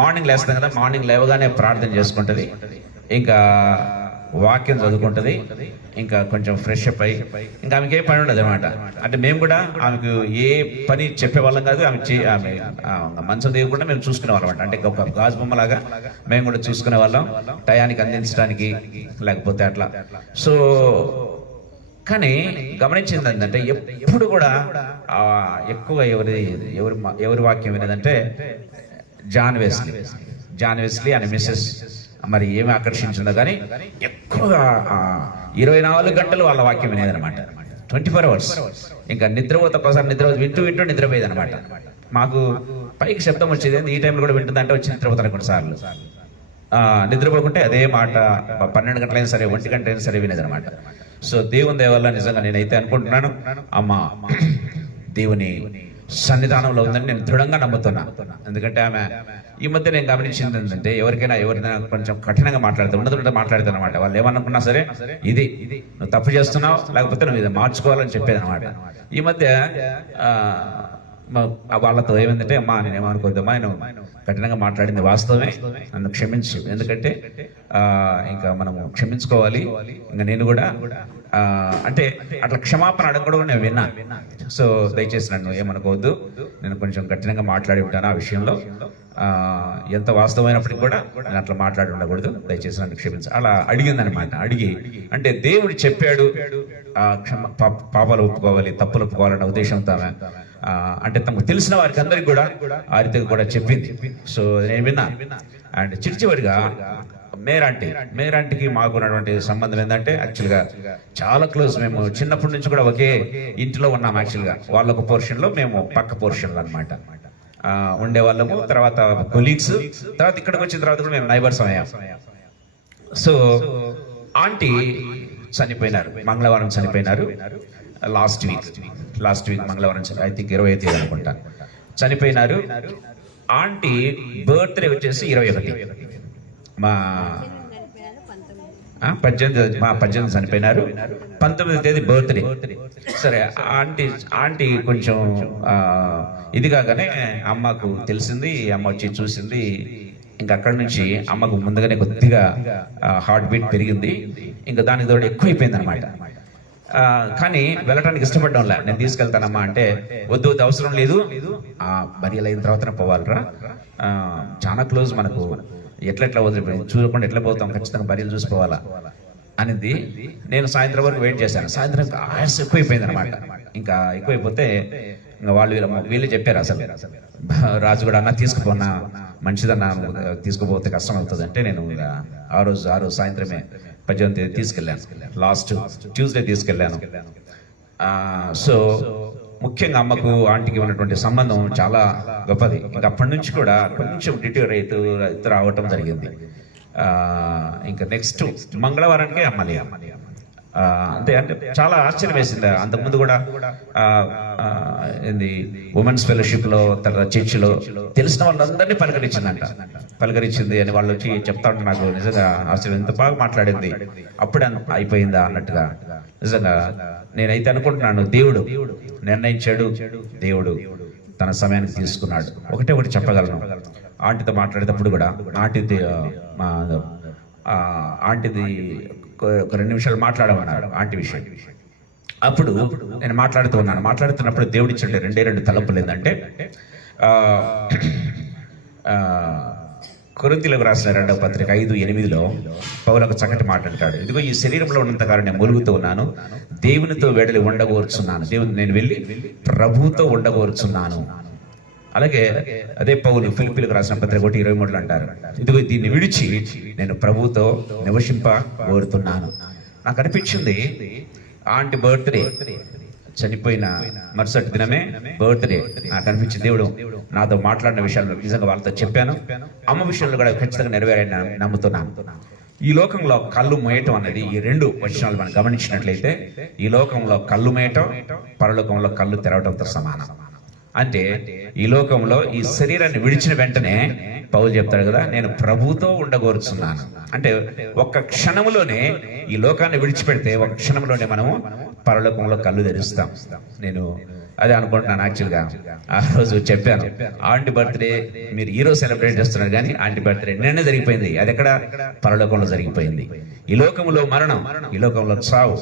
Morning లేస్తాం కదా, morning లేవగానే ప్రార్థన చేసుకుంటది, ఇంకా వాక్యం చదువుకుంటది, ఇంకా కొంచెం ఫ్రెష్ అప్ అయ్యి ఇంకా ఆమెకి ఏ పని ఉండదు అనమాట. అంటే మేము కూడా ఆమెకు ఏ పని చెప్పేవాళ్ళం కాదు, ఆమె మంచం దిగకుండా మేము చూసుకునే వాళ్ళం అనమాట. అంటే ఒక గాజు బొమ్మలాగా మేము కూడా చూసుకునే వాళ్ళం, టయానికి అందించడానికి లేకపోతే అట్లా. సో కానీ గమనించింది ఏంటంటే ఎప్పుడు కూడా ఎక్కువ ఎవరి వాక్యం వినేదంటే జాన్ వెస్లీ అని మిస్సెస్ మరి ఏమి ఆకర్షించిందో కానీ ఎక్కువగా 24 గంటలు వాళ్ళ వాక్యం వినేదనమాట. 24 hours. ఇంకా నిద్రపోతే ఒకసారి వింటూ నిద్రపోయేది అనమాట. మాకు పైకి శబ్దం వచ్చేది, ఈ టైంలో కూడా వింటుందంటే వచ్చి నిద్రపోతాను కొన్నిసార్లు. నిద్రపోకుంటే అదే మాట 12 గంటలైనా సరే, 1 గంట అయినా సరే వినేదనమాట. సో దేవుని దయ వల్ల నిజంగా నేనైతే అనుకుంటున్నాను, అమ్మ దేవుని సన్నిధానంలో ఉందని నేను దృఢంగా నమ్ముతున్నా. ఎందుకంటే ఆమె ఈ మధ్య నేను గమనించింది ఏంటంటే ఎవరైనా కొంచెం కఠినంగా ఉన్నదంటే మాట్లాడతాను అనమాట. వాళ్ళు ఏమనుకున్నా సరే, ఇది నువ్వు తప్పు చేస్తున్నావు, లేకపోతే నువ్వు ఇది మార్చుకోవాలని చెప్పేది అనమాట. ఈ మధ్య వాళ్ళతో ఏమైందంటే, అమ్మా నేనేమనుకోద్దమ్మా, నేను కఠినంగా మాట్లాడింది వాస్తవమే, నన్ను క్షమించు, ఎందుకంటే ఇంకా మనము క్షమించుకోవాలి. ఇంకా నేను కూడా అంటే అట్లా క్షమాపణ అడగడం నేను విన్నా. సో దయచేసి నన్ను ఏమనుకోవద్దు, నేను కొంచెం కఠినంగా మాట్లాడి ఉంటాను ఆ విషయంలో. ఎంత వాస్తవమైనప్పటికీ కూడా నేను అట్లా మాట్లాడి ఉండకూడదు, దయచేసి నన్ను క్షమించు అలా అడిగిందనమాట. అడిగి అంటే దేవుడు చెప్పాడు పాపాలు ఒప్పుకోవాలి, తప్పులు ఒప్పుకోవాలన్న ఉద్దేశంతో అంటే తమకు తెలిసిన వారికి అందరికి కూడా ఆ రీతిగా కూడా చెప్పింది. సో నేను విన్నా. అండ్ చివరిగా మేరాంటికి మాకు ఉన్నటువంటి సంబంధం ఏంటంటే, యాక్చువల్గా చాలా క్లోజ్. మేము చిన్నప్పటి నుంచి కూడా ఒకే ఇంటిలో ఉన్నాం. యాక్చువల్గా వాళ్ళొక పోర్షన్లో, మేము పక్క పోర్షన్లో అనమాట ఉండేవాళ్ళము. తర్వాత కొలీగ్స్, తర్వాత ఇక్కడికి వచ్చిన తర్వాత కూడా మేము నైబర్స్ అయ్యాం. సో ఆంటీ చనిపోయినారు, మంగళవారం చనిపోయినారు. లాస్ట్ వీక్ మంగళవారం, ఐ థింక్ 20వ తేదీ అనుకుంటా చనిపోయినారు. ఆంటీ బర్త్డే వచ్చేసి 21. మా 18 చనిపోయినారు, 19వ తేదీ బర్త్డే. సరే ఆంటీ కొంచెం ఇది కాగానే అమ్మకు తెలిసింది, అమ్మ వచ్చి చూసింది. ఇంకా అక్కడి నుంచి అమ్మకు ముందుగానే కొద్దిగా హార్ట్ బీట్ పెరిగింది, ఇంకా దానికి తోడు ఎక్కువైపోయింది అనమాట. కానీ వెళ్ళటానికి ఇష్టపడ్డంలా. నేను తీసుకెళ్తానమ్మా అంటే, వద్దు అవసరం లేదు, బరియలు అయిన తర్వాతనే పోవాలరా, చాలా క్లోజ్ మనకు, ఎట్లా వదిలిపోయింది చూడకుండా ఎట్లా పోతాం, ఖచ్చితంగా బరియలు చూసిపోవాలా అనేది. నేను సాయంత్రం వరకు వెయిట్ చేశాను. సాయంత్రం ఆయాసం ఎక్కువైపోయింది అనమాట. ఇంకా ఎక్కువైపోతే ఇంకా వీళ్ళు చెప్పారు, అసలు రాజు కూడా అన్న తీసుకుపోన్నా, మంచిదన్నా, తీసుకుపోతే కష్టం అవుతుంది అంటే, నేను ఆ రోజు సాయంత్రమే 18వ తేదీ తీసుకెళ్ళాను. లాస్ట్ ట్యూస్డే తీసుకెళ్ళాను. సో ముఖ్యంగా అమ్మకు ఆంటీకి ఉన్నటువంటి సంబంధం చాలా గొప్పది. ఇంకా అప్పటి నుంచి కూడా కొంచెం డిటోరేట్ రావటం జరిగింది. ఇంకా నెక్స్ట్ మంగళవారానికి అమ్మలి అంటే చాలా ఆశ్చర్యం వేసింది. అంతకుముందు కూడా ఏంది ఉమెన్స్ ఫెలోషిప్ లో, తర్వాత చర్చిలో తెలిసిన వాళ్ళందరినీ పలకరించింది అని వాళ్ళు వచ్చి చెప్తా ఉంటే నాకు నిజంగా ఆశ్చర్యం, ఎంత బాగా మాట్లాడింది, అప్పుడే అయిపోయిందా అన్నట్టుగా. నిజంగా నేనైతే అనుకుంటున్నాను, దేవుడు నిర్ణయించాడు, దేవుడు తన సమయానికి తీసుకున్నాడు. ఒకటి చెప్పగలను, ఆంటీతో మాట్లాడేటప్పుడు కూడా ఆంటీది ఒక 2 నిమిషాలు మాట్లాడమన్నారు ఆంటీ విషయం. అప్పుడు నేను మాట్లాడుతున్నప్పుడు దేవుడి ఇచ్చిండే 2 తలంపులు. ఏంటంటే కొరింథీయులకు రాసిన 2వ పత్రిక 5:8 పౌలు ఒక చక్కటి మాట అంటాడు, ఇదిగో ఈ శరీరంలో ఉన్నంతకాలం నేను మురుగుతూ ఉన్నాను, దేవునితో వేడలి ఉండగోరుచున్నాను, నేను వెళ్ళి ప్రభువుతో ఉండగోరుచున్నాను. అలాగే అదే పౌలు ఫిలిప్పీలకు రాసిన పత్రిక 1:23 అంటారు, ఇదిగో దీన్ని విడిచి నేను ప్రభువుతో నివసింప కోరుతున్నాను. నాకు అనిపించింది, ఆంటీ బర్త్డే చనిపోయిన మరుసటి దినమే బర్త్డే. నాకు అనిపించింది, దేవుడు నాతో మాట్లాడిన విషయాలు నిజంగా వాళ్ళతో చెప్పాను. అమ్మ విషయంలో కూడా ఖచ్చితంగా నెరవేరని నమ్ముతున్నాను. ఈ లోకంలో కళ్ళు మోయటం అనేది, ఈ 2 వచనాలు మనం గమనించినట్లయితే, ఈ లోకంలో కళ్ళు మోయటం, పరలోకంలో కళ్ళు తెరవటంతో సమానం. అంటే ఈ లోకంలో ఈ శరీరాన్ని విడిచిన వెంటనే పౌలు చెప్తాడు కదా, నేను ప్రభువుతో ఉండగోరుచున్నాను అంటే, ఒక్క క్షణంలోనే ఈ లోకాన్ని విడిచిపెడితే, ఒక క్షణంలోనే మనము పరలోకంలో కళ్ళు తెరుస్తాం. నేను అదే అనుకుంటున్నాను. యాక్చువల్గా ఆ రోజు చెప్పాను, ఆంటీ బర్త్డే మీరు ఈ రోజు సెలబ్రేట్ చేస్తున్నారు కానీ ఆంటీ బర్త్డే నిన్నే జరిగిపోయింది. అది ఎక్కడ? పరలోకంలో జరిగిపోయింది. ఈ లోకంలో మరణం, ఈ లోకంలో చావు,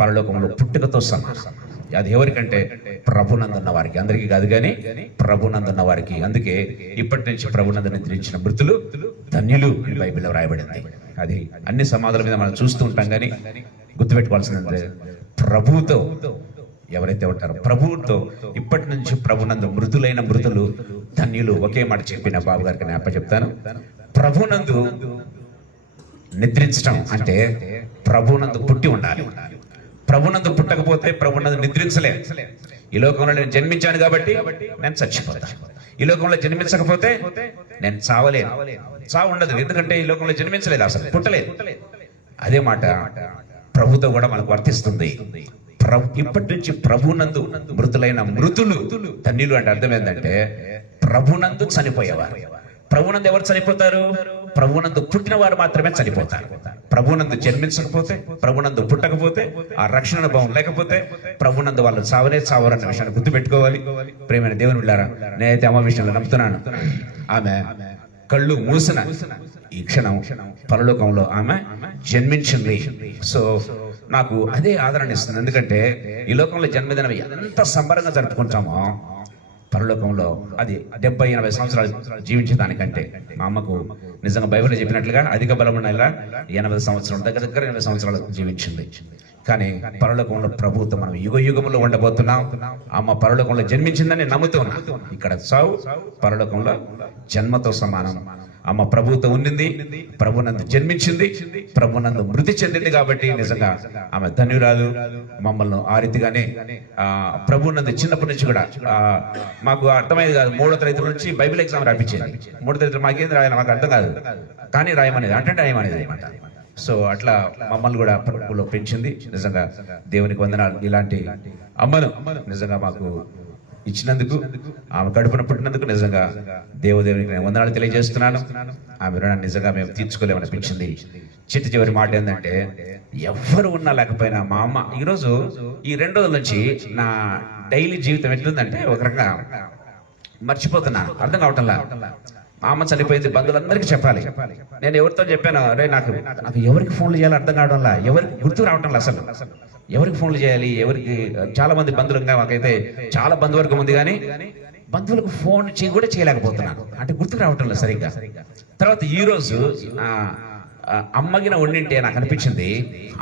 పరలోకంలో పుట్టుకతో సమానం. అది ఎవరికంటే ప్రభునందున్న వారికి, అందరికీ కాదు కానీ ప్రభునందున్న వారికి. అందుకే ఇప్పటి నుంచి ప్రభునందు నిద్రించిన మృతులు ధన్యులు అని బైబిల్లో రాయబడింది. అది అన్ని సమాధుల మీద మనం చూస్తూ ఉంటాం కానీ గుర్తుపెట్టుకోవాల్సిందంటే ప్రభువుతో ఎవరైతే ఉంటారో, ప్రభువుతో ఇప్పటి నుంచి ప్రభునందు మృతులైన మృతులు ధన్యులు. ఒకే మాట చెప్పిన బాబు గారికి నేను చెప్తాను. ప్రభునందు నిద్రించడం అంటే ప్రభునందు పుట్టి ఉండాలి. ప్రభునందు పుట్టకపోతే ప్రభునందు నిద్రించలే. ఈ లోకంలో నేను జన్మించాను కాబట్టి నేను చచ్చిపోతా. ఈ లోకంలో జన్మించకపోతే నేను చావలేను. చావు ఉండదు, ఎందుకంటే ఈ లోకంలో జన్మించలేదు, అసలు పుట్టలేదు. అదే మాట ప్రభుతో కూడా మనకు వర్తిస్తుంది. ఇప్పటి నుంచి ప్రభునందు మృతులైన మృతులు ధన్యులు అంటే అర్థం ఏంటంటే ప్రభునందు చనిపోయేవారు. ప్రభునందు ఎవరు చనిపోతారు? ప్రభునందు పుట్టిన వారు మాత్రమే చనిపోతారు. ప్రభునందు జన్మించకపోతే, ప్రభునందు పుట్టకపోతే, ఆ రక్షణ అనుభవం లేకపోతే ప్రభునందు వాళ్ళు చావనే చావరన్న విషయాన్ని గుర్తుపెట్టుకోవాలి. ప్రేమైన దేవుని బిడ్డలారా, నేనైతే అమ్మ విషయంలో నమ్ముతున్నాను. ఆమె కళ్ళు మూసిన ఈ క్షణం పరలోకంలో ఆమె జన్మించింది. సో నాకు అదే ఆదరణ ఇస్తుంది. ఎందుకంటే ఈ లోకంలో జన్మదినం ఎంత సంబరంగా జరుపుకుంటామో పరలోకంలో అది 70-80 సంవత్సరాలు జీవించేదానికంటే, మా అమ్మకు నిజంగా బైబిల్లో చెప్పినట్లుగా అధిక బలం ఉన్న 80 సంవత్సరాలు, దగ్గర 80 సంవత్సరాలు జీవించింది. కానీ పరలోకంలో ప్రభుత్వం మనం యుగ యుగంలో ఉండబోతున్నాం. అమ్మ పరలోకంలో జన్మించిందని నమ్ముతూ ఉన్నాం. ఇక్కడ చావు పరలోకంలో జన్మతో సమానం. అమ్మ ప్రభుతో ఉండింది, ప్రభునందు జన్మించింది, ప్రభునందు మృతి చెందింది. కాబట్టి నిజంగా ఆమె ధన్యురాలు. మమ్మల్ని ఆ రీతిగానే ప్రభునందు చిన్నప్పటి నుంచి కూడా మాకు అర్థమయ్యేది కాదు. 3వ తరగతి నుంచి బైబిల్ ఎగ్జామ్ రాయించేది. 3వ తరగతి మాకేం రాయాలి మాకు అర్థం కాదు, కానీ రాయమనేది అంటే రాయమనేది అనమాట. సో అట్లా మమ్మల్ని కూడా ప్రభువులో పెంచింది. నిజంగా దేవునికి వందనాలు. ఇలాంటి అమ్మను నిజంగా మాకు ఇచ్చినందుకు, ఆమె కడుపున పుట్టినందుకు నిజంగా దేవునికి నేను వందనాలు తెలియజేస్తున్నాను. ఆమె రుణాన్ని నిజంగా మేము తీర్చుకోలేమనిపించింది. చివరి మాట ఏంటంటే, ఎవరు ఉన్నా లేకపోయినా మా అమ్మ ఈరోజు ఈ 2 రోజుల నుంచి నా డైలీ జీవితం ఎట్లుందంటే ఒక రకంగా మర్చిపోతున్నాను, అర్థం కావటంలా. మా అమ్మ చనిపోయింది, బంధువులందరికీ చెప్పాలి. నేను ఎవరితో చెప్పాను, రే నాకు ఎవరికి ఫోన్లు చేయాలో అర్థం కావడంలా, ఎవరికి గుర్తు రావటంలా, అసలు ఎవరికి ఫోన్లు చేయాలి, ఎవరికి. చాలా మంది బంధువులుగా మాకైతే చాలా బంధువర్గం ఉంది, కానీ బంధువులకు ఫోన్ కూడా చేయలేకపోతున్నాను, అంటే గుర్తుకు రావటం లేదు సరిగ్గా. తర్వాత ఈ రోజు అమ్మగిన వండింటే నాకు అనిపించింది,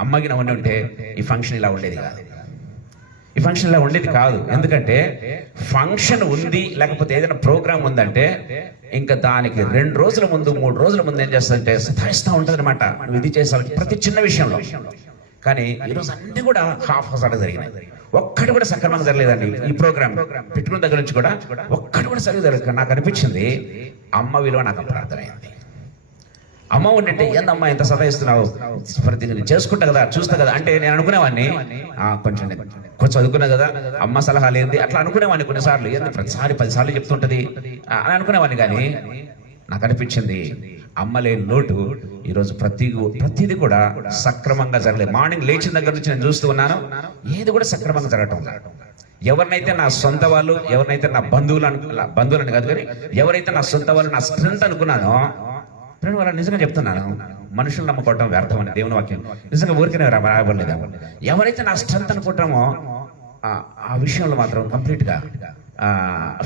అమ్మగిన వండి ఉంటే ఈ ఫంక్షన్ ఇలా ఉండేది కాదు, ఈ ఫంక్షన్ ఇలా ఉండేది కాదు. ఎందుకంటే ఫంక్షన్ ఉంది, లేకపోతే ఏదైనా ప్రోగ్రామ్ ఉందంటే ఇంకా దానికి 2 రోజుల ముందు 3 రోజుల ముందు ఏం చేస్తుందంటే సతాయిస్తూ ఉంటుంది అనమాట. ఇది చేసాలి ప్రతి చిన్న విషయంలో. కానీ ఈరోజు అన్ని కూడా హాఫ్ హాజాగా జరిగినాయి. ఒక్కటి కూడా సక్రమంగా జరగలేదండి. ఈ ప్రోగ్రామ్ పెట్టుకున్న దగ్గర నుంచి కూడా ఒక్కటి కూడా సరిగ్గా జరగదు. నాకు అనిపించింది అమ్మ విలువ నాకు అప్పుడు అర్థమైంది. అమ్మ ఉండింటే ఏందమ్మా ఇంత సతాయిస్తున్నావు, ప్రతి చేసుకుంటా కదా, చూస్తా కదా అంటే నేను అనుకునేవాడిని, కొంచెం చదువుకున్నా కదా, అమ్మ సలహాలు ఏంది అట్లా అనుకునేవాడిని. కొన్నిసార్లు ఏంది ప్రతిసారి 10 సార్లు చెప్తుంటది అని అనుకునేవాడిని. కానీ నాకు అనిపించింది అమ్మ లేని లోటు ఈరోజు ప్రతిదీ కూడా సక్రమంగా జరగలేదు. మార్నింగ్ లేచిన దగ్గర నుంచి నేను చూస్తూ ఉన్నాను, ఏది కూడా సక్రమంగా జరగటం. ఎవరినైతే నా సొంత వాళ్ళు, ఎవరినైతే నా బంధువులని కాదు కానీ ఎవరైతే నా సొంత వాళ్ళు, నా స్ట్రెంత్ అనుకున్నానో వాళ్ళ నిజంగా చెప్తున్నాను, మనుషులు నమ్ముకోవటం వ్యర్థం అని దేవుని వాక్యం నిజంగా ఊరికనే రాయబడలేదు. ఎవరైతే నా స్ట్రెంత్ అనుకుంటామో ఆ విషయంలో మాత్రం కంప్లీట్గా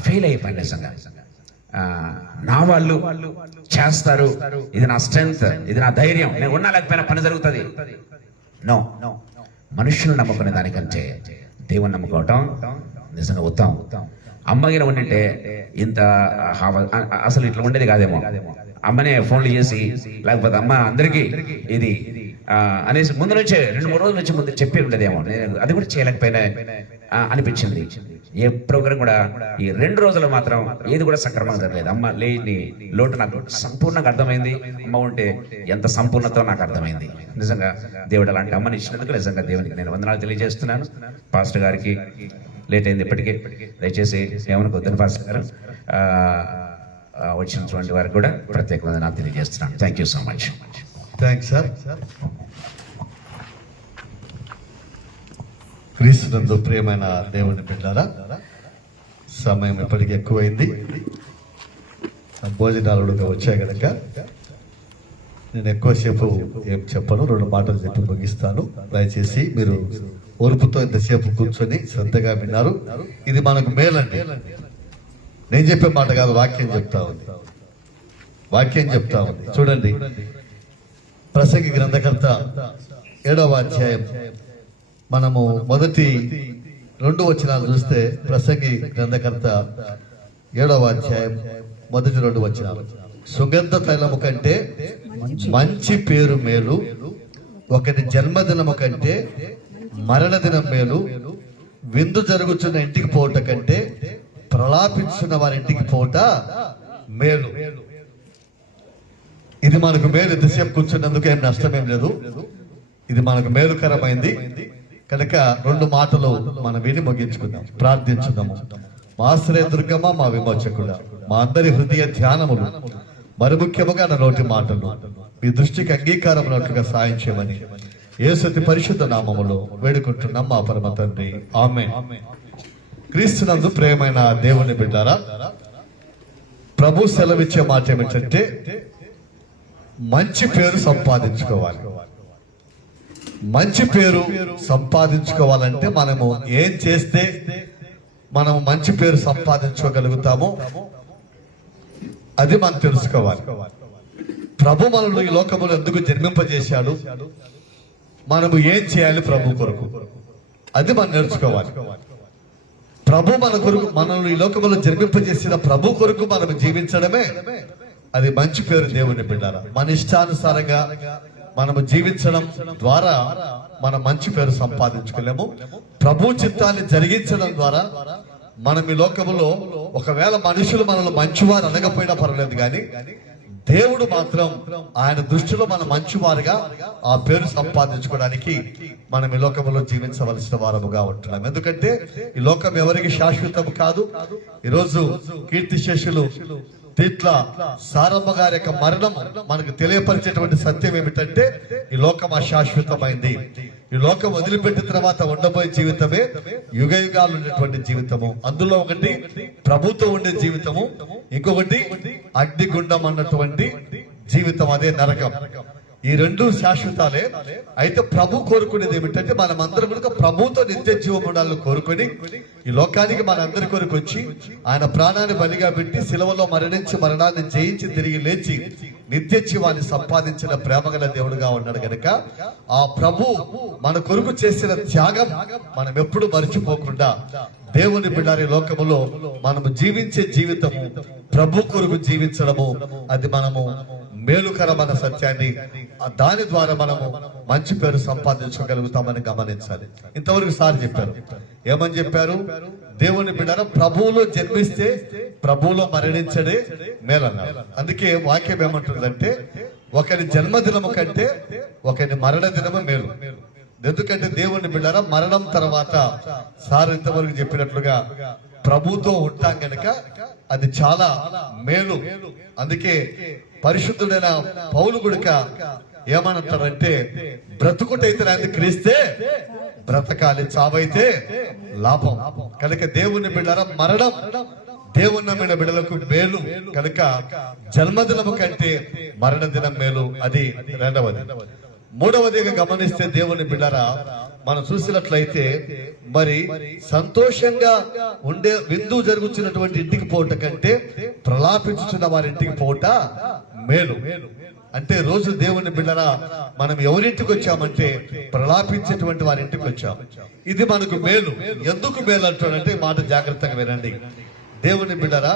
ఫెయిల్ అయిపోయింది. నిజంగా నా వాళ్ళు చేస్తారు, ఇది నా స్ట్రెంగ్త్, ఇది నా ధైర్యం, నేను ఉన్నా లేకపోయినా పని జరుగుతుంది. నో, మనుషులు నమ్ముకునే దానికంటే దేవుని నమ్ముకోవటం నిజంగా ఉత్తమం. అమ్మగిన ఉండింటే ఇంత అసలు ఇట్లా ఉండేది కాదేమో. అమ్మనే ఫోన్లు చేసి, లేకపోతే అమ్మ అందరికీ ఇది అనేసి ముందు నుంచే 2-3 రోజుల నుంచి ముందు చెప్పి ఉండేదేమో. నేను అది కూడా చేయలేకపోయినా అనిపించింది. ఏ ప్రోగ్రాం కూడా ఈ 2 రోజులు మాత్రం ఏది కూడా సక్రమంగా జరగలేదు. అమ్మ లేని లోటు నాకు సంపూర్ణంగా అర్థమైంది. అమ్మ ఉంటే ఎంత సంపూర్ణతో నాకు అర్థమైంది. నిజంగా దేవుడు అలాంటి అమ్మని ఇచ్చినందుకు నిజంగా దేవునికి నేను వందనాలు తెలియజేస్తున్నాను. పాస్టర్ గారికి లేట్ అయింది ఇప్పటికే, దయచేసి ఏమనుకోద్దని పాస్టర్ గారు. వచ్చినటువంటి వారికి కూడా ప్రత్యేక వందనాలు తెలియజేస్తున్నాను. Thank you so much. Thanks sir. క్రీస్తునందు ప్రియమైన దేవుని బిడ్డారా, సమయం ఇప్పటికి ఎక్కువైంది. భోజనాలుగా వచ్చాయి కనుక నేను ఎక్కువసేపు ఏం చెప్పను, 2 మాటలు చెప్పి ముగిస్తాను. దయచేసి మీరు ఓర్పుతో ఇంతసేపు కూర్చొని శ్రద్ధగా విన్నారు. ఇది మనకు మేలండి. నేను చెప్పే మాట కాదు, వాక్యం చెప్తా ఉంది. వాక్యం చెప్తా ఉంది. చూడండి, ప్రసంగి గ్రంథకర్త 7వ అధ్యాయం మనము మొదటి 2 వచనాలు చూస్తే, ప్రసంగి గ్రంథకర్త 7వ అధ్యాయం మొదటి 2 వచనాలు, సుగంధ తైలము కంటే మంచి పేరు మేలు, ఒకటి జన్మదినము కంటే మరణ దినం మేలు, విందు జరుగుతున్న ఇంటికి పోవట కంటే ప్రలాపించిన వారి ఇంటికి పోవట మేలు. ఇది మనకు మేలు. ఎంతసేపు కూర్చున్నందుకు ఏం నష్టమేం లేదు. ఇది మనకు మేలుకరమైంది కనుక 2 మాటలు మనం విని ముగించుకుందాం, ప్రార్థించుదాము. మా ఆశ్రయ దుర్గమా, మా విమోచకుడా, మా అందరి హృదయ ధ్యానములు, మరి ముఖ్యముగా నా నోటి మాటలు మీ దృష్టికి అంగీకారమునట్లుగా సాయం చేయమని యేసు పరిశుద్ధ నామములో వేడుకుంటున్నాం మా పరమ తండ్రి, ఆమేన్. క్రీస్తునందు ప్రియమైన దేవుని బిడ్డారా, ప్రభు సెలవిచ్చే మాట ఏమిటంటే మంచి పేరు సంపాదించుకోవాలి. మంచి పేరు సంపాదించుకోవాలంటే మనము ఏం చేస్తే మనము మంచి పేరు సంపాదించుకోగలుగుతామో అది మనం తెలుసుకోవాలి. ప్రభు మనల్ని ఈ లోకములో ఎందుకు జన్మింపజేశాడు, మనము ఏం చేయాలి ప్రభు కొరకు, అది మనం నేర్చుకోవాలి. ప్రభు మన కొరకు, మనల్ని ఈ లోకములో జన్మింపజేసిన ప్రభు కొరకు మనం జీవించడమే అది మంచి పేరు. దేవుని బిడ్డారా, మన ఇష్టానుసారంగా మనము జీవించడం ద్వారా మనం మంచి పేరు సంపాదించుకోలేము. ప్రభు చిత్తాన్ని జరిగించడం ద్వారా మనం ఈ లోకములో, ఒకవేళ మనుషులు మనల్ని మంచివారు అనకపోయినా పర్వాలేదు, కానీ దేవుడు మాత్రం ఆయన దృష్టిలో మనం మంచివారుగా ఆ పేరు సంపాదించుకోవడానికి మనం ఈ లోకములో జీవించవలసిన వారముగా ఉంటున్నాం. ఎందుకంటే ఈ లోకం ఎవరికి శాశ్వతం కాదు. ఈరోజు కీర్తిశేషులు దీంట్లో సారమ్మ గారి యొక్క మరణం మనకు తెలియపరిచేటువంటి సత్యం ఏమిటంటే ఈ లోకం అశాశ్వతమైంది. ఈ లోకం వదిలిపెట్టిన తర్వాత ఉండబోయే జీవితమే యుగ యుగాలు ఉండేటువంటి జీవితము. అందులో ఒకటి ప్రభుతో ఉండే జీవితము, ఇంకొకటి అగ్నిగుండం అన్నటువంటి జీవితం, అదే నరకం. ఈ 2 శాశ్వతాలే. అయితే ప్రభు కోరుకునేది ఏమిటంటే మనమందరం కూడా ప్రభుతో నిత్య జీవం ఉండాలని కోరుకొని ఈ లోకానికి మనందరి కొరకు వచ్చి ఆయన ప్రాణాన్ని బలిగా పెట్టి శిలువలో మరణించి మరణాన్ని జయించి తిరిగి లేచి నిత్య జీవాన్ని సంపాదించిన ప్రేమగల దేవుడుగా ఉన్నాడు కనుక ఆ ప్రభు మన కొరకు చేసిన త్యాగం మనం ఎప్పుడు మర్చిపోకుండా దేవుని బిడ్డారి లోకములో మనము జీవించే జీవితము ప్రభు కొరకు జీవించడము, అది మనము మేలుకరమైన సత్యాన్ని, దాని ద్వారా మనము మంచి పేరు సంపాదించగలుగుతామని గమనించాలి. ఇంతవరకు సార్ చెప్పారు. ఏమని చెప్పారు? దేవుని బిడ్డరా, ప్రభువులో జన్మిస్తే ప్రభువులో మరణించడే మేలన్నారు. అందుకే వాక్యం ఏమంటుందంటే ఒకరి జన్మదినము కంటే ఒకరి మరణ దినము మేలు. ఎందుకంటే దేవుని బిడ్డరా, మరణం తర్వాత సార్ ఇంతవరకు చెప్పినట్లుగా ప్రభుతో ఉంటాం గనక అది చాలా మేలు. అందుకే పరిశుద్ధుడైన పౌలు గుడిక ఏమంటారంటే బ్రతుకుటైతే ఆయన క్రీస్తే, బ్రతకాలి చావైతే లాభం. కనుక దేవుని బిడ్డరా, మరణం దేవుని నమ్మిన బిడ్డలకు మేలు కనుక జన్మదినము కంటే మరణ దినం మేలు. అది 2వది. 3వదిగా గమనిస్తే దేవుని బిడ్డరా, మనం చూసినట్లయితే మరి సంతోషంగా ఉండే విందు జరుగుతున్నటువంటి ఇంటికి పోవట కంటే ప్రలాపించుతున్న వారి ఇంటికి పోవట మేలు. అంటే రోజు దేవుని బిడ్డరా, మనం ఎవరింటికి వచ్చామంటే ప్రలాపించేటువంటి వారి ఇంటికి వచ్చాం. ఇది మనకు మేలు. ఎందుకు మేలు అంటాడంటే మాట జాగ్రత్తగా వినండి. దేవుని బిడ్డరా,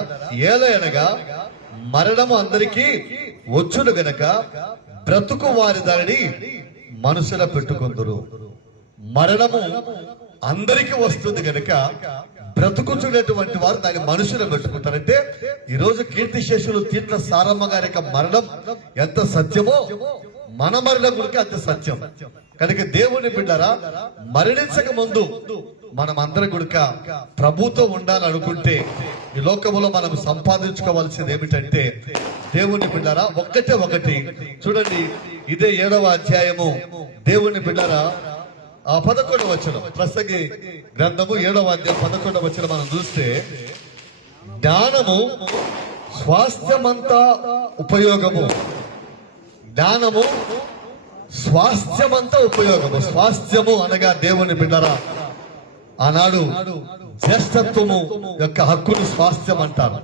ఏలయనగా మరణము అందరికీ వచ్చును గనక బ్రతుకు వారి దానిని మనసులో పెట్టుకుందరు. మరణము అందరికీ వస్తుంది కనుక బ్రతుకుతున్నటువంటి వారు దాన్ని మనుషులు పెట్టుకుంటారంటే ఈరోజు కీర్తిశేషులు తీట్ల సారమ్మ గారి యొక్క మరణం ఎంత సత్యమో మన మరణం గురించి అంత సత్యం. కనుక దేవుని బిడ్డరా, మరణించక ముందు మనం అందరం గుడిక ప్రభుతో ఉండాలనుకుంటే ఈ లోకములో మనం సంపాదించుకోవాల్సింది ఏమిటంటే దేవుని బిడ్డరా, ఒకటి చూడండి, ఇదే 7వ అధ్యాయము. దేవుని బిడ్డరా, ఆ 11వ వచనం, ప్రసంగి గ్రంథము 7వ అధ్యాయం 11వ వచనం మనం చూస్తే, జ్ఞానము స్వాస్థ్యమంతా ఉపయోగము. జ్ఞానము స్వాస్థ్యమంతా ఉపయోగము. స్వాస్థ్యము అనగా దేవుని బిడ్డరా, ఆనాడు జ్యేష్ఠత్వము యొక్క హక్కును స్వాస్థ్యం అంటారు.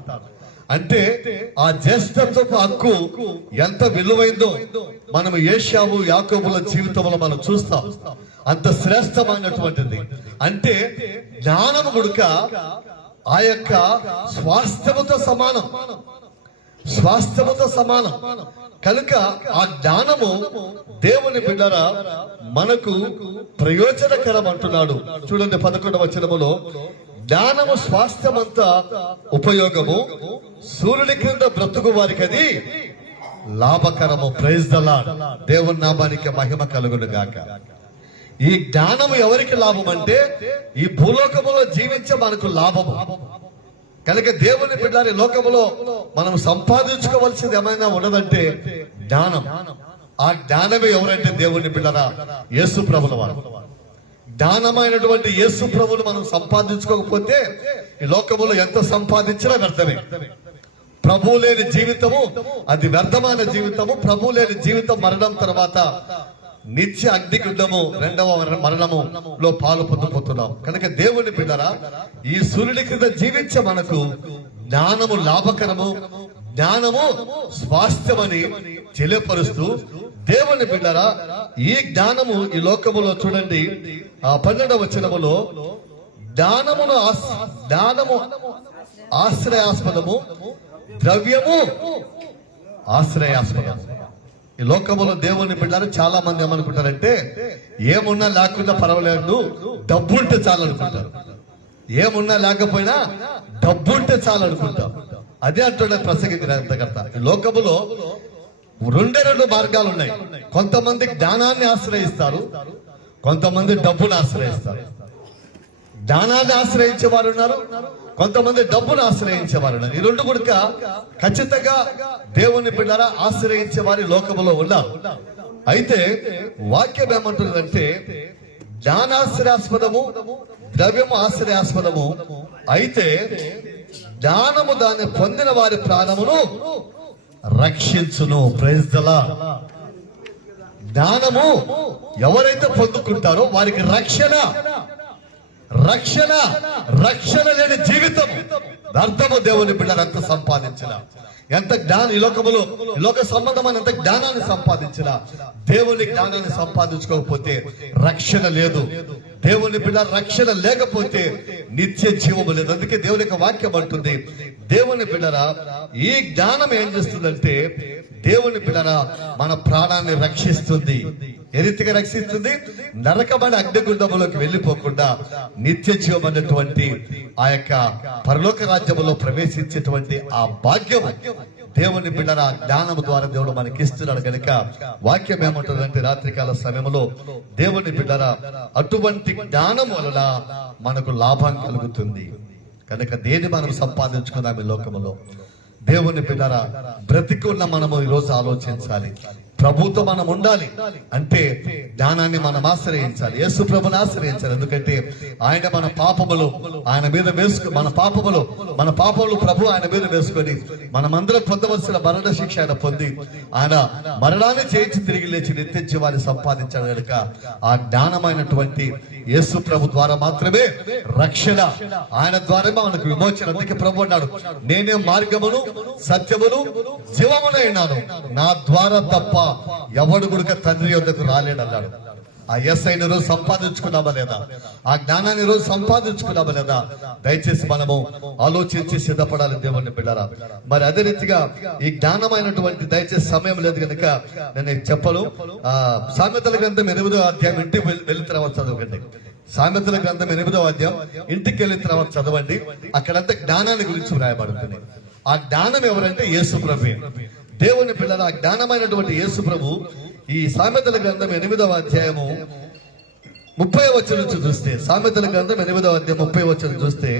అంటే ఆ జ్యేష్ఠత్వపు హక్కు ఎంత విలువైందో మనం యేషావు యాకోబుల జీవితంలో మనం చూస్తాం. అంత శ్రేష్టమైనటువంటిది. అంటే జ్ఞానము గుడుక ఆ యొక్క స్వాస్థ్యముతో సమానం, స్వాస్థ్యముతో సమానం. కనుక ఆ జ్ఞానము దేవుని బిడ్డరా మనకు ప్రయోజనకరం అంటున్నాడు. చూడండి 11వ వచనములో, జ్ఞానము స్వాస్థ్యమంతా ఉపయోగము, సూర్యుడి క్రింద బ్రతుకు వారికి అది లాభకరము. Praise the lord. దేవుని నామానికి మహిమ కలుగును గాక. ఈ జ్ఞానము ఎవరికి లాభం అంటే ఈ భూలోకములో జీవించే మనకు లాభము. కనుక దేవుని బిడ్డలారా, లోకములో మనం సంపాదించుకోవాల్సింది ఏమైనా ఉన్నదంటే జ్ఞానం. ఆ జ్ఞానమే ఎవరంటే దేవుని బిడ్డలారా యేసు ప్రభుల వారు. జ్ఞానమైనటువంటి యేసు ప్రభువును మనం సంపాదించుకోకపోతే ఈ లోకములో ఎంత సంపాదించినా వ్యర్థమే. ప్రభు లేని జీవితము అది వ్యర్థమైన జీవితము. ప్రభు లేని జీవితం మరణం తర్వాత నిత్య అగ్నిగుండము, రెండవ మరణములో పాలు పొందుతున్నాం. కనుక దేవుని బిడ్డరా, ఈ సూర్యుడి క్రింద జీవించే మనకు జ్ఞానము లాభకరము, జ్ఞానము స్వాస్థ్యమని తెలియపరుస్తూ, దేవుని బిడ్డరా ఈ జ్ఞానము ఈ లోకములో చూడండి 12వ వచనములో, జ్ఞానము ఆశ్రయాస్పదము, ద్రవ్యము ఆశ్రయాస్పదము. ఈ లోకములో దేవుని బిడ్డలు చాలా మంది ఏమనుకుంటారంటే ఏమున్నా లేకుండా పర్వాలేదు, డబ్బు ఉంటే చాలు అనుకుంటారు. ఏమున్నా లేకపోయినా డబ్బు ఉంటే చాలు అనుకుంటాం. అదే అంటున్నాడు ప్రసంగి గ్రంథకర్త. ఈ లోకములో రెండు మార్గాలు ఉన్నాయి. కొంతమంది జ్ఞానాన్ని ఆశ్రయిస్తారు, కొంతమంది డబ్బును ఆశ్రయిస్తారు. జ్ఞానాన్ని ఆశ్రయించే వారు ఉన్నారు, కొంతమంది డబ్బును ఆశ్రయించే వారు ఉన్నారు. ఈ రెండు కూడా ఖచ్చితంగా దేవుని బిడ్డరా ఆశ్రయించే వారి లోకములో ఉన్నారు. అయితే వాక్యం ఏమంటుందంటే జ్ఞానాశ్రయాస్పదము, ద్రవ్యము ఆశ్రయాస్పదము. అయితే జ్ఞానము దాన్ని పొందిన వారి ప్రాణమును రక్షించును. Praise the Lord. జ్ఞానము ఎవరైతే పొందుకుంటారో వారికి రక్షణ. రక్షణ లేని జీవితం అర్థము. దేవుని బిడ్డలు ఎంత సంపాదించిన, ఎంత జ్ఞానం ఈ లోకములో, ఈ లోక సంబంధమైన ఎంత జ్ఞానాన్ని సంపాదించిన, దేవుని జ్ఞానాన్ని సంపాదించుకోకపోతే రక్షణ లేదు. దేవుని బిడ్డ రక్షణ లేకపోతే నిత్య జీవము లేదు. అందుకే దేవుని యొక్క వాక్యం అంటుంది, దేవుని బిడ్డరా ఈ జ్ఞానం ఏం చేస్తుందంటే దేవుని బిడ్డరా మన ప్రాణాన్ని రక్షిస్తుంది. ఏ రీతిగా రక్షిస్తుంది? నరకమైన అగ్నిగుండములోకి వెళ్ళిపోకుండా నిత్య జీవం అన్నటువంటి ఆ యొక్క పరలోక రాజ్యములో ప్రవేశించేటువంటి ఆ భాగ్యం దేవుని బిడ్డల జ్ఞానము ద్వారా దేవుడు మనకి ఇస్తున్నాడు. కనుక వాక్యం ఏమంటుందంటే రాత్రికాల సమయంలో దేవుని బిడ్డల అటువంటి జ్ఞానం వలన మనకు లాభం కలుగుతుంది. కనుక దేని మనం సంపాదించుకుందాం ఈ లోకములో? దేవుని బిడ్డరా బ్రతికున్న మనము ఈరోజు ఆలోచించాలి. ప్రభుతో మనం ఉండాలి అంటే జ్ఞానాన్ని మనం ఆశ్రయించాలి, యేసు ప్రభుని ఆశ్రయించాలి. ఎందుకంటే ఆయన మన పాపములు ఆయన మీద వేసుకు మన పాపములు ప్రభు ఆయన మీద వేసుకొని మనమందరం పొందవలసిన మరణ శిక్ష ఆయన పొంది ఆయన మరణాన్ని చేయించి తిరిగి లేచి నిత్య జీవాన్ని సంపాదించాడు. కనుక ఆ జ్ఞానమైనటువంటి యేసు ప్రభు ద్వారా మాత్రమే రక్షణ, ఆయన ద్వారా మనకు విమోచన. అందుకే ప్రభు అన్నాడు, నేనే మార్గమును సత్యమును జీవమునైనాను, నా ద్వారా తప్ప ఎవడు గుడిక తండ్రి యొద్దకు రాలేడు అన్నాడు. ఆ ఎస్ఐని రోజు సంపాదించుకున్నామా లేదా? ఆ జ్ఞానాన్ని రోజు సంపాదించుకున్నామా లేదా? దయచేసి మనము ఆలోచించి సిద్ధపడాలి దేవుని బిడ్డరా. మరి అదే రీతిగా ఈ జ్ఞానమైనటువంటి దయచేసి సమయం లేదు కనుక నేను చెప్పను. సామెతల గ్రంథం 8వ అధ్యాయం ఇంటికి వెళ్ళిన తర్వాత చదవండి. సామెతల గ్రంథం 8వ అధ్యాయం ఇంటికి వెళ్ళిన తర్వాత చదవండి. అక్కడంతా జ్ఞానాన్ని గురించి వ్రాయబడుతుంది. ఆ జ్ఞానం ఎవరంటే యేసు ప్రభు. దేవుని పిల్లల జ్ఞానమైనటువంటి యేసు ప్రభు ఈ సామెతల గ్రంథం 8వ అధ్యాయము 30వ వచనం నుంచి చూస్తే సామెతల గ్రంథం 8వ అధ్యాయం 30వ వచనం చూస్తే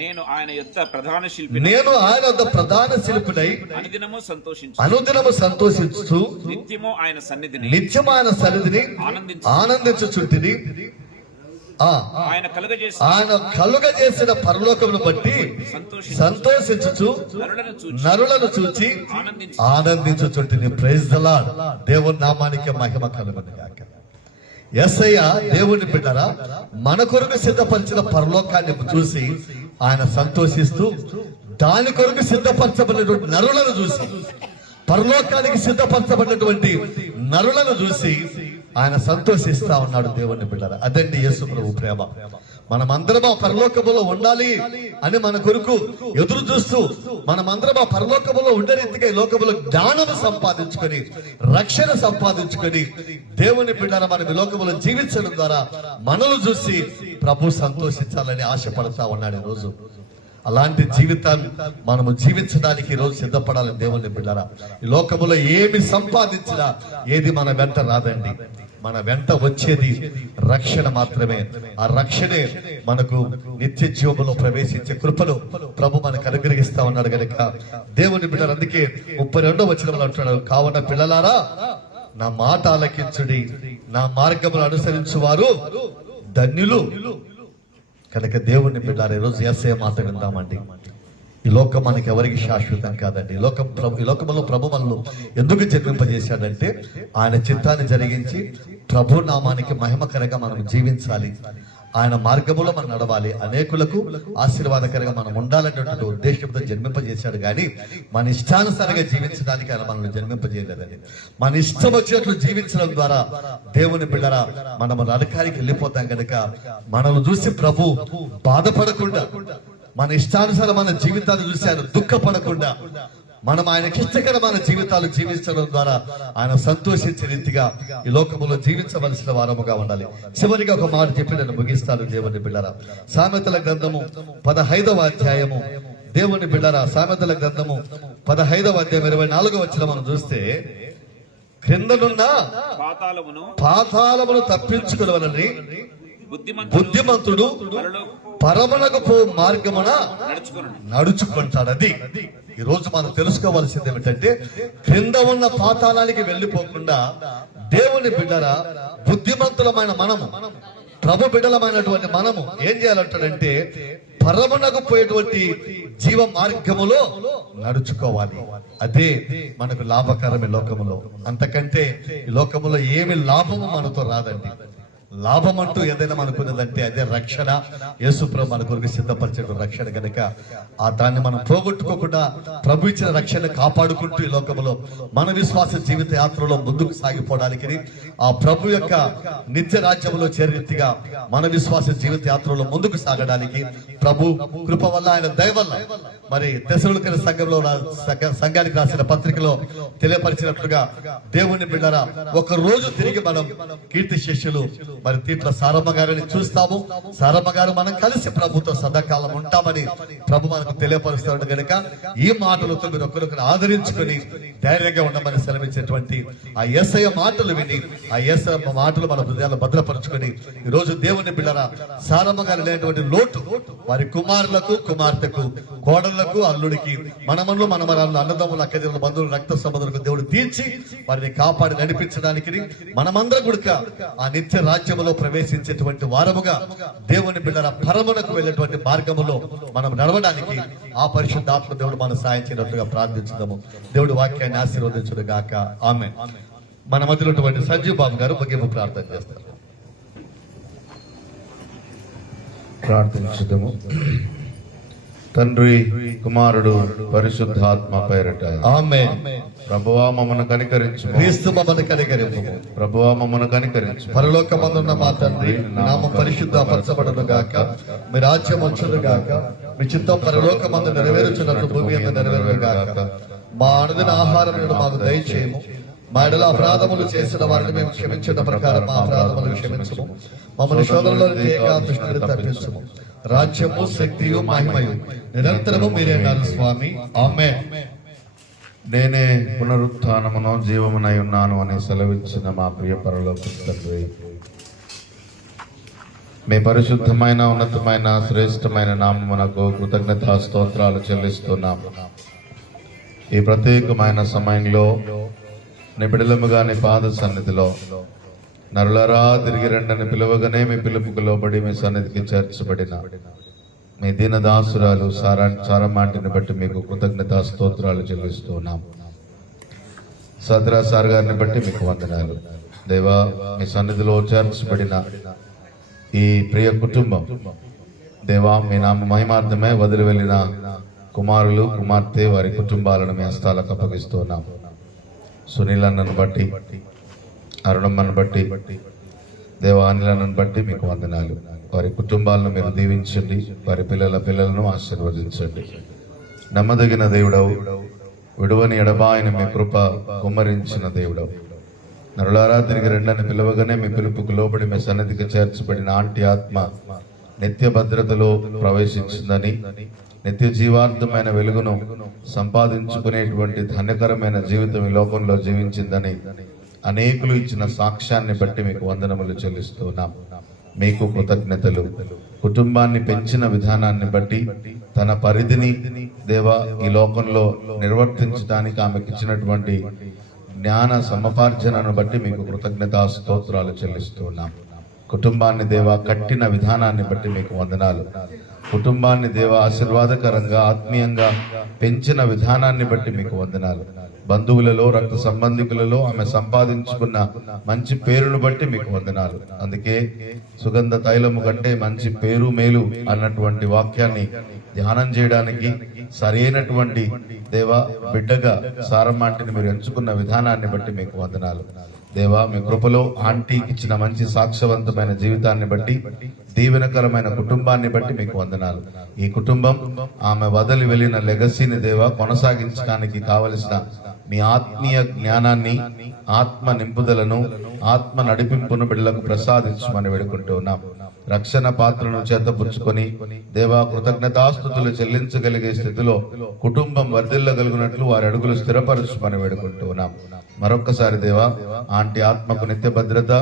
నేను ఆయన యొక్క ప్రధాన శిల్పి నేను ఆయన వద్ద ప్రధాన శిల్పుడై అనుదినము సంతోషిస్తూ నిత్యము ఆయన సన్నిధిని నిత్యం ఆయన సన్నిధిని ఆనందించుచుంటిని. ఆయన కలుగజేసి ఆయన కలుగజేసిన పరలోకమును బట్టి సంతోషించుచు నరులను చూచి ఆనందించుచుంటిని. Praise the lord. దేవుని నామానికి మహిమ కలుగును గాక. యేసయ్య దేవుని బిడ్డరా మన కొరకు సిద్ధపరిచిన పరలోకాన్ని చూసి ఆయన సంతోషిస్తూ దాని కొరకు సిద్ధపరచబడినటువంటి నరులను చూసి పరలోకానికి సిద్ధపరచబడినటువంటి నరులను చూసి ఆయన సంతోషిస్తా ఉన్నాడు. దేవుని బిడ్డరా అదండి యేసు ప్రభు ప్రేమ. మనమందరం ఆ పరలోకములో ఉండాలి అని మన కొరకు ఎదురు చూస్తూ మనమందరం ఆ పరలోకములో ఉండే రీతిగా ఈ లోకములో జ్ఞానము సంపాదించుకొని రక్షణ సంపాదించుకొని దేవుని బిడ్డల మనం ఈ లోకములో జీవించడం ద్వారా మనల్ని చూసి ప్రభు సంతోషించాలని ఆశపడతా ఉన్నాడు. ఈ రోజు అలాంటి జీవితాన్ని మనము జీవించడానికి ఈ రోజు సిద్ధపడాలని దేవుని బిడ్డరా. ఈ లోకములో ఏమి సంపాదించినా ఏది మన వెంట రాదండి. మన వెంట వచ్చేది రక్షణ మాత్రమే. ఆ రక్షణే మనకు నిత్య జీవములో ప్రవేశించే కృపను ప్రభు మనకు అనుగ్రహిస్తా ఉన్నాడు కనుక దేవుని బిడ్డలు అందుకే 32వ వచనంలో అంటున్నాడు, కావున పిల్లలారా నా మాట ఆలకించుడి, నా మార్గములు అనుసరించువారు ధన్యులు. కనుక దేవుని బిడ్డలారా ఈరోజు యేసయ్య మాట విందామండి. ఈ లోకం మనకి ఎవరికి శాశ్వతం కాదండి. ఈ లోకంలో ప్రభు మనల్ని ఎందుకు జన్మింపజేశాడంటే ఆయన చిత్తాన్ని జరిగించి ప్రభు నామానికి మహిమకరంగా మనం జీవించాలి, ఆయన మార్గములో మనం నడవాలి, అనేకులకు ఆశీర్వాదకరంగా మనం ఉండాలనేటువంటి ఉద్దేశంతో జన్మింపజేశాడు. కానీ మన ఇష్టానుసారంగా జీవించడానికి ఆయన మనల్ని జన్మింపజేయలేదండి. మన ఇష్టం వచ్చినట్లు జీవించడం ద్వారా దేవుని బిడ్డరా మనము నరకానికి వెళ్ళిపోతాం. కనుక మనల్ని చూసి ప్రభు బాధపడకుండా మన ఇష్టానుసారం మన జీవితాలు చూసి ఆయన దుఃఖపడకుండా మనం ఆయనకి ఇష్టకరమైన జీవితాలు జీవించడం ద్వారా ఆయన సంతోషించే రీతిగా ఈ లోకములో జీవించవలసిన వారముగా ఉండాలి. చివరిగా ఒక మాట చెప్పి నేను ముగిస్తాను. దేవుని బిడ్డరా సామెతల గ్రంథము 15వ అధ్యాయము దేవుని బిడ్డరా సామెతల గ్రంథము 15వ అధ్యాయం 24వ వచనం మనం చూస్తే క్రిందనున్న పాతాళమును తప్పించుకునవలని బుద్ధిమంతుడు పరమునకు పో మార్గమున నడుచుకుంటాడు. అది ఈ రోజు మనం తెలుసుకోవాల్సింది ఏమిటంటే క్రింద ఉన్న పాతాళానికి వెళ్ళిపోకుండా దేవుని బిడ్డరా బుద్ధిమంతులమైన మనము ప్రభు బిడ్డలమైనటువంటి మనము ఏం చేయాలంటాడంటే పరమునకు పోయేటువంటి జీవ మార్గములో నడుచుకోవాలి. అదే మనకు లాభకరం ఈ లోకములో. అంతకంటే ఈ లోకములో ఏమి లాభము మనతో రాదండి. లాభం అంటూ ఏదైనా మనకున్నదంటే అదే రక్షణ. యేసు ప్రభు మన కొరకు సిద్ధపరిచే రక్షణ కనుక దాన్ని మనం పోగొట్టుకోకుండా ప్రభు ఇచ్చిన రక్షణ కాపాడుకుంటూ ఈ లోకంలో మన విశ్వాస జీవిత యాత్రలో ముందుకు సాగిపోవడానికి ఆ ప్రభు యొక్క నిత్య రాజ్యంలో చేరేట్టుగా మన విశ్వాస జీవిత యాత్రలో ముందుకు సాగడానికి ప్రభు కృప వల్ల ఆయన దయ వల్ల మరి తెస్సలోనికల సంఘానికి రాసిన పత్రికలో తెలియపరిచినట్లుగా దేవుని బిడ్డరా ఒక రోజు తిరిగి మనం కీర్తి శిష్యులు మరి దీంట్లో సారమ్మ గారిని చూస్తాము. సారమ్మ గారు మనం కలిసి ప్రభుతో సదాకాలం ఉంటామని ప్రభు మనకు తెలియపరుస్తాడు. కనుక ఈ మాటలతో మీరు ఒకరొకరు ఆదరించుకొని ధైర్యంగా ఉండమని సెలవించేటువంటి ఆ యేసయ్య మాటలు విని ఆ యేసయ్య మాటలు మన హృదయాలను భద్రపరుచుకొని ఈ రోజు దేవుని బిడ్డరా సారమ్మ గారు లేనటువంటి లోటు వారి కుమారులకు కుమార్తెకు కోడళ్లకు అల్లుడికి మనమన్లు మనమరాళ్ళు అన్నదమ్ములు అక్కజనుల బంధువులు రక్త సంబంధులకు దేవుడు తీర్చి వారిని కాపాడి నడిపించడానికి మనమందరం కూడా ఆ నిత్య రాజ్యములో ప్రవేశించేటువంటి వారముగా దేవుని బిడ్డల పరమునకు వెళ్ళేటువంటి మార్గములో మనం నడవడానికి ఆ పరిశుద్ధ ఆత్మ దేవుడు మనం సాయం చేయనట్టుగా ప్రార్థించుదాము. దేవుడు వాక్యాన్ని ఆశీర్వదించుడు గాక. ఆమేన్. మన మధ్యలో ఉన్నటువంటి సంజీవ్ బాబు గారు ముగింపు ప్రార్థన చేస్తారు. ప్రార్థించుదాము. తండ్రి కుమారుడు పరిశుద్ధాత్మ పేరట ఆమేన్. ప్రభువా మమ్మను కనికరించు. క్రీస్తు మమ్మను కనికరించు. ప్రభువా మమ్మను కనికరించు. పరలోకమందున్న మా తండ్రి నామం పరిశుద్ధపరచబడును గాక. మీ రాజ్యం వచ్చును గాక. మీ చిత్తం పరలోకమందు నెరవేర్చున్నట్లు భూమి మీద నెరవేరును గాక. మా అనుదిన ఆహారం మాకు దయచేయము. మా ఎడల అపరాధములు చేసిన వారిని మేము క్షమించిన ప్రకారం మా అపరాధములు క్షమించము. మమ్మల్ని శోధనలో తప్పించము. రాజ్యము శక్తియు మహిమయు నిరంతరము మీరేనారు స్వామి. ఆమేన్. నేనే పునరుత్థానమును జీవమునై ఉన్నాను అని సెలవిచ్చిన మా ప్రియ పరలోక తండ్రి, మీ పరిశుద్ధమైన ఉన్నతమైన శ్రేష్టమైన నామమునకు కృతజ్ఞతా స్తోత్రాలు చెల్లిస్తున్నాము. ఈ ప్రత్యేకమైన సమయంలో నిబిడలముగా నీ పాద సన్నిధిలో నరులరా తిరిగి రండని పిలువగానే మీ పిలుపుకు లోబడి మీ సన్నిధికి చేర్చబడిన మీ దీనదాసురాలు సారమాంటిని బట్టి మీకు కృతజ్ఞతా స్తోత్రాలు చెల్లిస్తున్నాము. సద్రా సార్ గారిని బట్టి మీకు వందనాలు. దేవా, మీ సన్నిధిలో చేర్చబడిన ఈ ప్రియ కుటుంబం దేవా, మీ నామ మహిమార్థమే వదిలి వెళ్ళిన కుమారులు కుమార్తె వారి కుటుంబాలను మీ హస్తాలకు అప్పగిస్తున్నాం. సునీల్ అన్నను బట్టి, అరుణమ్మను బట్టి, దేవా అనిలన్నను బట్టి మీకు వందనాలు. వారి కుటుంబాలను మీరు దీవించండి, వారి పిల్లలను ఆశీర్వదించండి. నమ్మదగిన దేవుడవు, విడువని ఎడబాయని మీ కృప కుమ్మరించిన దేవుడవు. నరులారా తిరిగి రెండని పిలవగానే మీ పిలుపుకు లోబడి మీ సన్నిధికి చేర్చబడిన ఆంటీ ఆత్మ నిత్య భద్రతలో ప్రవేశించిందని, నిత్య జీవార్థమైన వెలుగును సంపాదించుకునేటువంటి ధన్యకరమైన జీవితం ఈ లోకంలో జీవించిందని అనేకులు ఇచ్చిన సాక్ష్యాన్ని బట్టి మీకు వందనములు చెల్లిస్తున్నాం. మీకు కృతజ్ఞతలు. కుటుంబాన్ని పెంచిన విధానాన్ని బట్టి తన పరిధిని దేవా ఈ లోకంలో నిర్వర్తించడానికి ఆమెకు ఇచ్చినటువంటి జ్ఞాన సమపార్జనను బట్టి మీకు కృతజ్ఞతా స్తోత్రాలు చెల్లిస్తున్నాం. కుటుంబాన్ని దేవా కట్టిన విధానాన్ని బట్టి మీకు వందనాలు. కుటుంబాన్ని దేవా ఆశీర్వాదకరంగా ఆత్మీయంగా పెంచిన విధానాన్ని బట్టి మీకు వందనాలు. బంధువులలో, రక్త సంబంధికులలో ఆమె సంపాదించుకున్న మంచి పేరును బట్టి మీకు వందనాలు. అందుకే సుగంధ తైలము కంటే మంచి పేరు మేలు అన్నటువంటి వాక్యాన్ని ధ్యానం చేయడానికి సరైనటువంటి దేవా బిడ్డగా సారమ్మాంటిని మీరు ఎంచుకున్న విధానాన్ని బట్టి మీకు వందనాలు. దేవా, మీ కృపలో ఆంటీకి ఇచ్చిన మంచి సాక్ష్యవంతమైన జీవితాన్ని బట్టి, దీవెనకరమైన కుటుంబాన్ని బట్టి మీకు వందనాలు. ఈ కుటుంబం ఆమె వదిలి వెళ్ళిన లెగసీని దేవా కొనసాగించడానికి కావలసిన మీ ఆత్మీయ జ్ఞానాన్ని, ఆత్మ నింపుదలను, ఆత్మ నడిపింపును బిడ్డలకు ప్రసాదించమని వేడుకుంటున్నాం. రక్షణ పాత్రను చేతపుచ్చుకొని దేవా కృతజ్ఞతాస్తుతులు చెల్లించగలిగే స్థితిలో కుటుంబం వర్ధిల్లగలుగునట్లు వారి అడుగులు స్థిరపరచుమని వేడుకుంటున్నాం. మరొక్కసారి దేవా, ఆంటీ ఆత్మకు నిత్య భద్రత,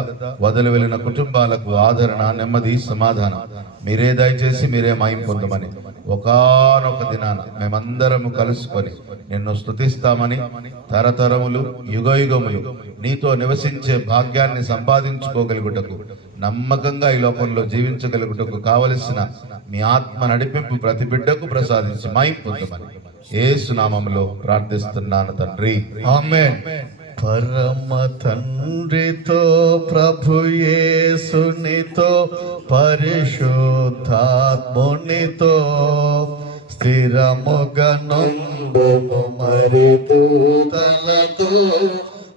వదిలి వెళ్ళిన కుటుంబాలకు ఆదరణ, నెమ్మది, సమాధానం మీరే దయచేసి మీరే మహిమ పొందమని, ఒకానొక దినాన మేమందరము కలుసుకొని నిన్ను స్తుతిస్తామని, తరతరములు యుగయుగములు నీతో నివసించే భాగ్యాన్ని సంపాదించుకోగలుగుటకు, నమ్మకంగా ఈ లోకంలో జీవించగలుగుటకు కావలసిన మీ ఆత్మ నడిపింపు ప్రతి బిడ్డకు ప్రసాదించి మహిమ పొందమని యేసు నామములో ప్రార్థిస్తున్నాను తండ్రి, ఆమేన్. పరమ తండ్రితో, ప్రభు యేసునితో, పరిశుద్ధాత్మునితో స్థిరముగా నుండుము మరి దూతలతో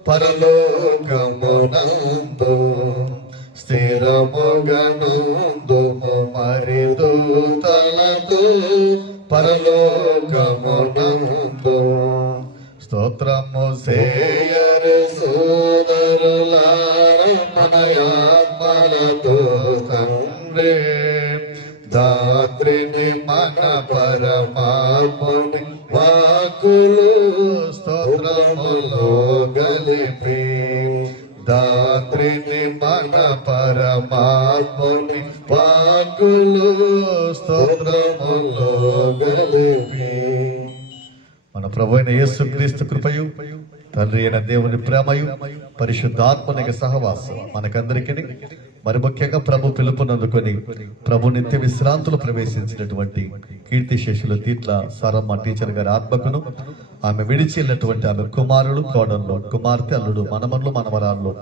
పరలోకమునందు. స్థిరముగా నుండుము మరి దూతలతో పరలోకమునందు. స్తోత్రము సేయరు సోదరులార మన ఆత్మలతో తండ్రి, దాత్రిని మన పరమాత్ముని వాక్కులు స్తోత్రములో గలిపి, దాత్రిని మన పరమాత్ముని వాక్కులు స్తోత్రములో గలిపి. మన ప్రభు అయిన యేసుక్రీస్తు కృపయు, తండ్రి అయిన దేవుని ప్రేమయు, పరిశుద్ధాత్మనిక సహవాసం మనకందరికీ, మరి ముఖ్యంగా ప్రభు పిలుపునందుకొని ప్రభు నిత్య విశ్రాంతులు ప్రవేశించినటువంటి కీర్తిశేషులు తీట్ల సారమ్మ టీచర్ గారి ఆత్మకును, ఆమె విడిచి వెళ్ళినటువంటి ఆమె కుమారులు, కోడళ్ళు, కుమార్తె, అల్లుడు, మనమన్లు, మనవరాళ్ళు,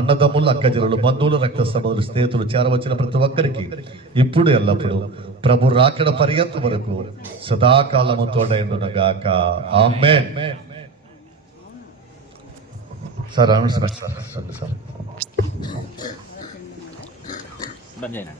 అన్నదమ్ములు, అక్కజనులు, బంధువులు, రక్త సంబంధులు, స్నేహితులు, చేరవచ్చిన ప్రతి ఒక్కరికి ఇప్పుడు ఎల్లప్పుడు ప్రభు రాకడ పర్యంత వరకు సదాకాలము తోడైండునగాక. ఆమేన్. Sir announcement sir. బంద్ చేయండి.